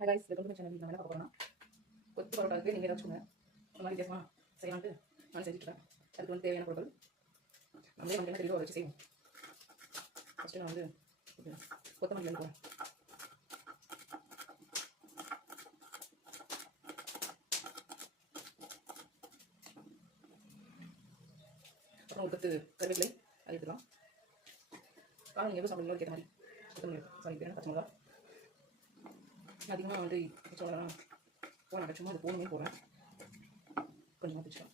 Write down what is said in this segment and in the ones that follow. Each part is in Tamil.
Hi guys, welcome to channel. நான் என்ன பார்க்க போறேன்னா, கொத்து பரோட்டாவுக்கு நீங்கள் ஏதாச்சும் இந்த மாதிரி வித்தியாசமாக செய்யலான்ட்டு நான் செஞ்சுட்டுருக்கேன். அதுக்கு வந்து தேவையான பொருட்கள் நம்மளே நம்ம என்ன தெரியல வச்சு செய்வோம். ஃபஸ்ட்டு நான் வந்து கொத்தமல்லி போகிறேன். அப்புறம் ஒரு கொத்து கருவேப்பிலை அது எடுத்துக்கலாம். காரம் நீங்கள் எவ்வளோ சாப்பிடுங்களோ ஏற்ற மாதிரி கொத்தமல்லி பச்சை மிளகா அதிகமாக வந்து சொல்லலாம் போன சும்மா அது போகணுமே போகிறேன். கொஞ்சமாக பிடிச்சிக்கலாம்.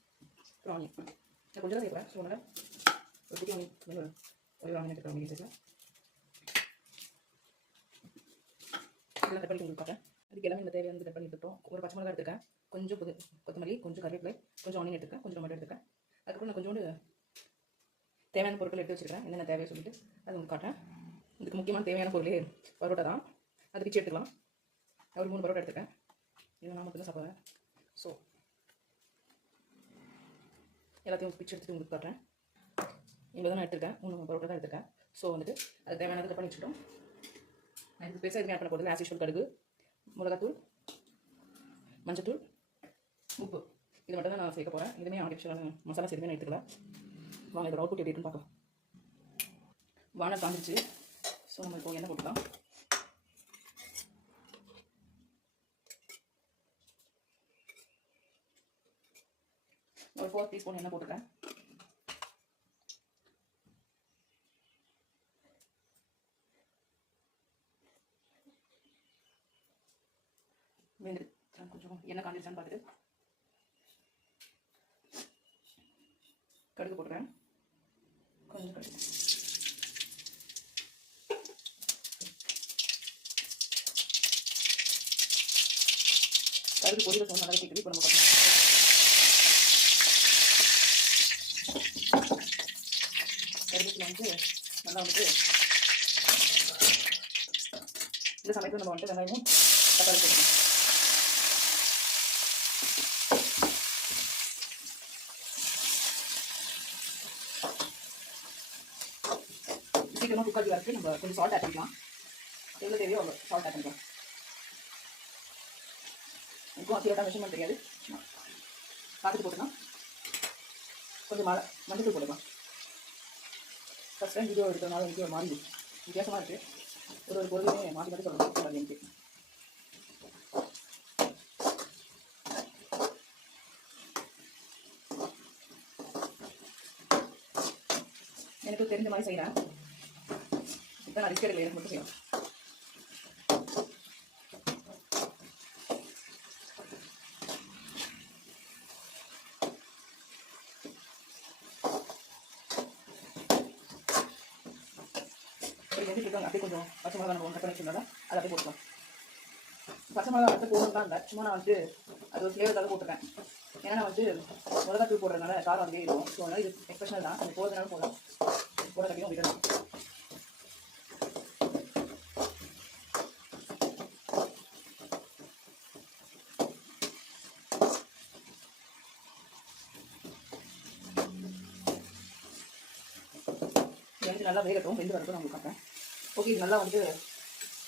அப்புறம் ஆனியன் நான் கொஞ்சம் தான் சேர்ப்பேன். ஸோ அதனால் ஒரு பெரிய ஆனியன் ஒரு ஆனியன் எடுத்துக்கலாம். மீடியம் சைஸில் இதெல்லாம் கட் பண்ணி உங்களுக்கு பார்த்தேன். அதுக்கு எல்லாமே இந்த தேவையான கட் பண்ணி எடுத்துட்டோம். ஒரு பச்சை மிளகா எடுத்துக்கேன், கொஞ்சம் கொத்தமல்லி, கொஞ்சம் கருவேப்பிலை, கொஞ்சம் ஆனியன் எடுத்துக்கேன், கொஞ்சம் டொமேட்டோ எடுத்துக்கேன். அதுக்கப்புறம் நான் கொஞ்சோண்டு தேவையான பொருட்கள் எடுத்து வச்சுருக்கேன். என்னென்ன தேவையை சொல்லிட்டு அது உங்களுக்கு காட்டேன். இதுக்கு முக்கியமான தேவையான பொருளே பரோட்டா தான். அது பிச்சு எடுத்துக்கலாம். ஒரு 3 பரோட்டா எடுத்துக்கேன். இதை நான் மட்டும் தான் சாப்பிடுவேன். ஸோ எல்லாத்தையும் பிச்சு எடுத்துட்டு உங்களுக்கு காட்டுறேன். இவ்வளோ தான் நான் எடுத்துருக்கேன். 3 பரோட்டா தான் எடுத்துருக்கேன். ஸோ வந்துட்டு அது தேவையானது கட் பண்ணி வச்சுட்டோம். நான் இதுக்கு பெருசாக எதுவுமே ஆட் பண்ண போகிறது ஆஸ் யூஷுவல் கடுகு, மிளகாத்தூள், மஞ்சத்தூள், உப்பு இது மட்டும் தான் நான் சேர்க்க போகிறேன். இதுவுமே ஆர்டிஃபிஷியலான மசாலாஸ் எதுவுமே நான் எடுத்துக்கல. வாங்க இதோட அவுட்புட் எப்படி இருக்குன்னு பார்க்கலாம். வானல் காஞ்சிச்சு. ஸோ நம்ம இப்போ எண்ணெய் போட்டுக்கலாம். ஒரு 4 டீஸ்பூன் எண்ணெய் போட்டுருக்கேன். கொஞ்சம் எண்ணெய் காஞ்சிருச்சான்னு பார்த்துட்டு கடுகு போட்டுறேன். கொஞ்சம் கடுகு, கடுகு பொரியல் சொன்ன நல்லா கேட்குது. இப்போ நம்ம பார்க்கலாம். கருவேப்பிலை வந்து நல்லா வந்துட்டு இந்த சமயத்தில் நம்ம வந்துட்டு வெங்காயமும் தக்காளி போட்டுக்கணும். சீக்கிரமாக குக்கர் வரைக்கும் நம்ம கொஞ்சம் சால்ட் ஆட் பண்ணிக்கலாம். எவ்வளோ தேவையோ அவ்வளோ சால்ட் ஆட் பண்ணிக்கலாம். எனக்கும் அக்யூரேட்டாக மெஷர்மெண்ட் தெரியாது, பார்த்துட்டு போட்டுக்கலாம். கொஞ்சம் மஞ்சள் போட்டுக்கலாம். ஃபஸ்ட் டைம் வீடியோ எடுக்கிறதுனால எனக்கு மாறி வித்தியாசமாக இருக்குது. ஒரு பொருளுமே மாற்றி மாற்றி சொல்லணும் எனக்கு. எனக்கு தெரிஞ்ச மாதிரி செய்கிறேன். இப்போ நான் ரிஸ்க் எடுக்கல, எனக்கு மட்டும் செய்யணும். அப்படியே கொஞ்சம் பச்சை மிளகா நம்ம கட் பண்ணி வச்சுருந்தா அதை அப்படியே போட்டுக்கலாம். பச்சை மிளகா அடுத்து போடணும் தான் இல்லை, சும்மா நான் வந்து அது ஒரு ஃப்ளேவருக்காக போட்டுருக்கேன். ஏன்னா நான் வந்து மிளகாத்தூள் போடுறதுனால காரம் அப்படியே இருக்கும். ஸோ அதனால் இது எக்ஸ்பெஷனல் தான். அது போடுறதுனால போடலாம், போட கட்டியும் விடணும். எனக்கு நல்லா வேகட்டும், வெந்து வரட்டும். நான் உங்களுக்கு காட்டுறேன். ஓகே, இது நல்லா வந்து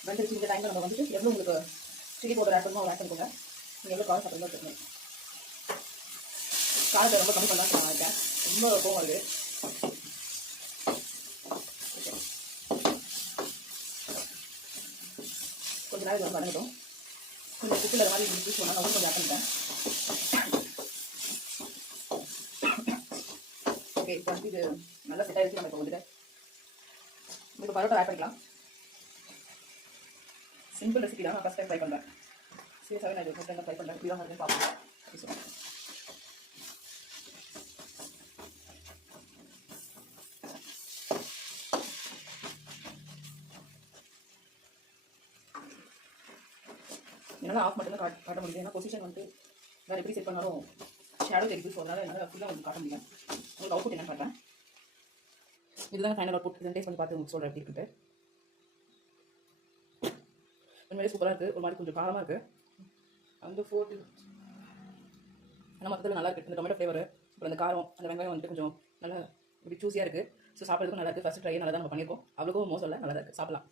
வெந்துருச்சு. இந்த டைமில் நம்ம வந்துட்டு எவ்வளோ உங்களுக்கு சில்லி பவுடர் ஆட் பண்ணணும் ஆட் பண்ணிக்கோங்க. நீங்கள் எவ்வளோ காரம் சாப்பிட்றதா இருக்கணும். காரத்தை ரொம்ப கம்மி பண்ணலாம் நான் இருக்கேன். ரொம்ப கோவம் வருது. கொஞ்ச நாள் இது வந்து வதங்கட்டும். கொஞ்சம் குக்கில் அது மாதிரி ஜூஸ் வேணால் நான் கொஞ்சம் ஆட் பண்ணிட்டேன். ஓகே, இப்போ வந்து இது நல்லா செட் ஆகிடுச்சு. நம்ம இப்போ வந்துட்டு இப்போ பரோட்டா ஆட் பண்ணிக்கலாம். சிம்பிள் ரெசிபி தான். நான் ஃபஸ்ட் டைம் ட்ரை பண்ணுறேன். சீரியஸாகவே நான் இது ஃபஸ்ட் டைம் ட்ரை பண்ணுறேன். இப்படி தான் வந்து பார்ப்பேன் அப்படி சொல்லுவேன். என்னால் ஆஃப் மட்டும் தான் காட்ட முடியும். ஏன்னா பொசிஷன் வந்து வேறு எப்படி செட் பண்ணாலும் ஷேடோ தெரியுது. ஸோ அதனால் என்னால் ஃபுல்லாக வந்து காட்ட முடியும். உங்களுக்கு அவுட்புட் என்னன்னு காட்டுறேன். இதுதான் ஃபைனல் அவுட்புட். இதை டேஸ்ட் பண்ணி பார்த்து உங்களுக்கு சொல்கிறேன் எப்படி இருக்குது. உண்மையிலே சூப்பராக இருக்குது. ஒரு மாதிரி கொஞ்சம் காரமாக இருக்குது. அந்த ஃபோர்ட்டு ஆனால் மொத்தத்தில் நல்லா இருக்குது. இந்த டொமேட்டோ ஃப்ளேவர், அப்புறம் அந்த காரம், அந்த வெங்காயம் வந்துட்டு கொஞ்சம் நல்லா இப்படி சூஸியாக இருக்குது. ஸோ சாப்பிட்றதுக்கும் நல்லா இருக்குது. ஃபஸ்ட்டு ட்ரையே நல்லா தான் நம்ம பண்ணியிருக்கோம். அவ்வளோக்கும் மோசம் இல்லை, நல்லா இருக்குது. சாப்பிடலாம்.